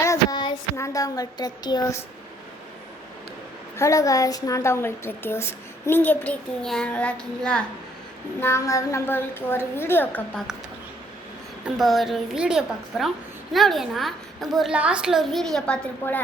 Hello guys, நான் தான் உங்கள் பிரத்யூஸ். நீங்கள் எப்படி இருக்கீங்க? நல்லா இருக்கீங்களா? நம்மளுக்கு ஒரு வீடியோ பார்க்க போகிறோம். என்ன வீடியோனா, நம்ம ஒரு லாஸ்ட்டில் ஒரு வீடியோ பார்த்துட்டு போல்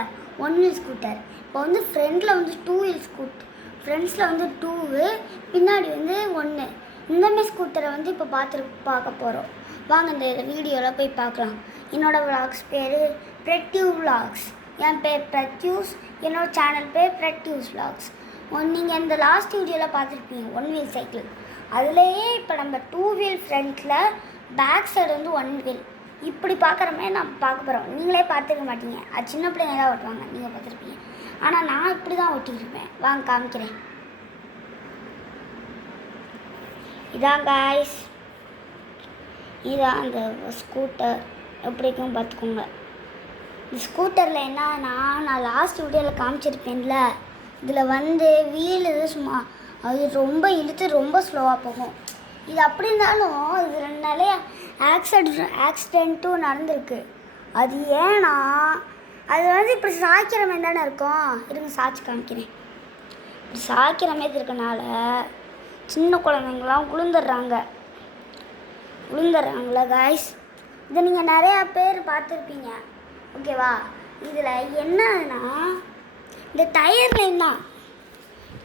1 வீல் ஸ்கூட்டர். இப்போ வந்து ஃப்ரண்டில் வந்து 2 வீல் ஸ்கூட்டர், ஃப்ரெண்ட்ஸில் வந்து 2, பின்னாடி வந்து 1. இந்தமாதிரி ஸ்கூட்டரை வந்து இப்போ பார்க்க போகிறோம். வாங்க இந்த வீடியோவில் போய் பார்க்கலாம். என்னோடய விளாக்ஸ் பேர் பிரத்யூ விளாக்ஸ். என் பேர் பிரத்யூஸ், என்னோடய சேனல் பேர் பிரத்யூஸ் விளாக்ஸ். நீங்கள் இந்த லாஸ்ட் வீடியோவில் பார்த்துருப்பீங்க 1 வீல் சைக்கிள். அதுலேயே இப்போ நம்ம 2 வீல் ஃப்ரண்ட்டில், பேக் சைடு வந்து 1 வீல் இப்படி பார்க்குற மாதிரி நம்ம பார்க்க போகிறோம். நீங்களே பார்த்துருக்க மாட்டீங்க, அது சின்ன பிள்ளைங்க தான் ஓட்டுவாங்க, நீங்கள் பார்த்துருப்பீங்க. ஆனால் நான் இப்படி தான் ஓட்டிகிட்ருப்பேன். வாங்க காமிக்கிறேன். இதான் காய்ஸ், இதான் அந்த ஸ்கூட்டர். எப்படிக்கும் பார்த்துக்கோங்க. இந்த ஸ்கூட்டரில் என்னன்னா, நான் லாஸ்ட் வீடியோவில் காமிச்சிருப்பேன்ல, இதில் வந்து வீல் இது சும்மா அது ரொம்ப இழுத்து ரொம்ப ஸ்லோவாக போகும். இது அப்படி இருந்தாலும் இதில் நிறைய ஆக்சிடெண்ட்டும் நடந்திருக்கு. அது ஏன்னா அது வந்து இப்படி சாய்க்கிற மாதிரி தானே இருக்கும். இருங்க சாய்ச்சி காமிக்கிறேன். இப்படி சாய்க்கிற மாதிரி இருக்கனால சின்ன குழந்தைங்களாம் விழுந்துடுறாங்கள காய்ஸ். இதை நீங்கள் நிறையா பேர் பார்த்துருப்பீங்க, ஓகேவா? இதில் என்னன்னா, இந்த டயர்லைன் தான்,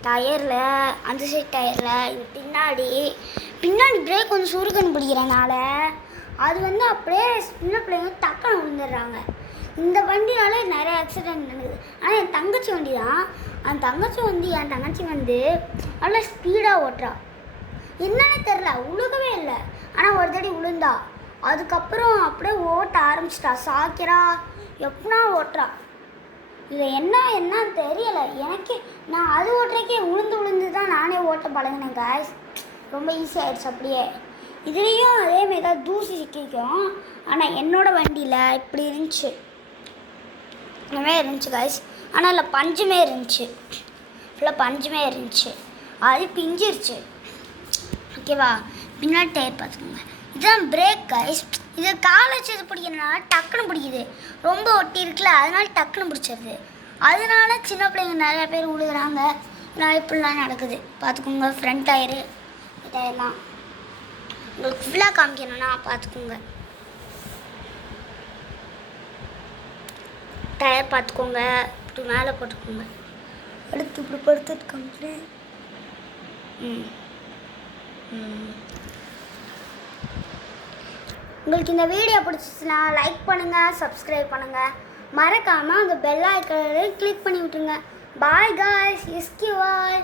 டயரில் அந்த சைட் டயரில் இது பின்னாடி பிரேக் கொஞ்சம் சுருக்கன்னு பிடிக்கிறனால அது வந்து அப்படியே சின்ன பிள்ளைங்க டக்குன்னு விழுந்துடுறாங்க. இந்த வண்டினால நிறைய ஆக்சிடெண்ட் நடக்குது. ஆனால் என் தங்கச்சி வண்டி தான். என் தங்கச்சி வந்து நல்லா ஸ்பீடாக ஓட்டுறா. என்னன்னு தெரில, உழுகவே இல்லை. ஆனால் ஒரு தடி விழுந்தா, அதுக்கப்புறம் அப்படியே ஓட்ட ஆரம்பிச்சிட்டா. சாய்க்கிறா, எப்படின்னா ஓட்டுறா. இதில் என்ன தெரியலை எனக்கு. நான் அது ஓட்டுறக்கே விழுந்து தான் நானே ஓட்ட பழகினேன் காய்ஸ். ரொம்ப ஈஸியாகிடுச்சு அப்படியே. இதுலேயும் அதேமாரி தான் தூசி சிக்கிக்கும். ஆனால் என்னோடய வண்டியில் இப்படி இருந்துச்சு, இந்தமாரி இருந்துச்சு காய்ஸ். ஆனால் இல்லை பஞ்சுமே இருந்துச்சு, ஃபுல்லாக பஞ்சுமே இருந்துச்சு. அது பிஞ்சிருச்சு, ஓகேவா? பின்னாடி டயர் பார்த்துக்கோங்க. இதுதான் பிரேக் காய்ஸ். இது காலை வச்சு இது பிடிக்கிறதுனால டக்குன்னு பிடிக்குது. ரொம்ப ஒட்டி இருக்குல்ல, அதனால டக்குன்னு பிடிச்சிருது. அதனால சின்ன பிள்ளைங்க நிறையா பேர் விழுகிறாங்க. இதனால் இப்படிலாம் நடக்குது. பார்த்துக்கோங்க. ஃப்ரண்ட் டயரு டயர்லாம் உங்களுக்கு ஃபுல்லாக காமிக்கணும்னா பார்த்துக்கோங்க. டயர் பார்த்துக்கோங்க. இப்படி மேலே போட்டுக்கோங்க. அடுத்து இப்படி படுத்துட்டு காமிக்கிறேன். உங்களுக்கு இந்த வீடியோ பிடிச்சிச்சுன்னா லைக் பண்ணுங்கள், சப்ஸ்கிரைப் பண்ணுங்கள். மறக்காமல் அந்த பெல் ஐக்கானை கிளிக் பண்ணி விட்டுருங்க. Bye guys, எஸ்கியூ all.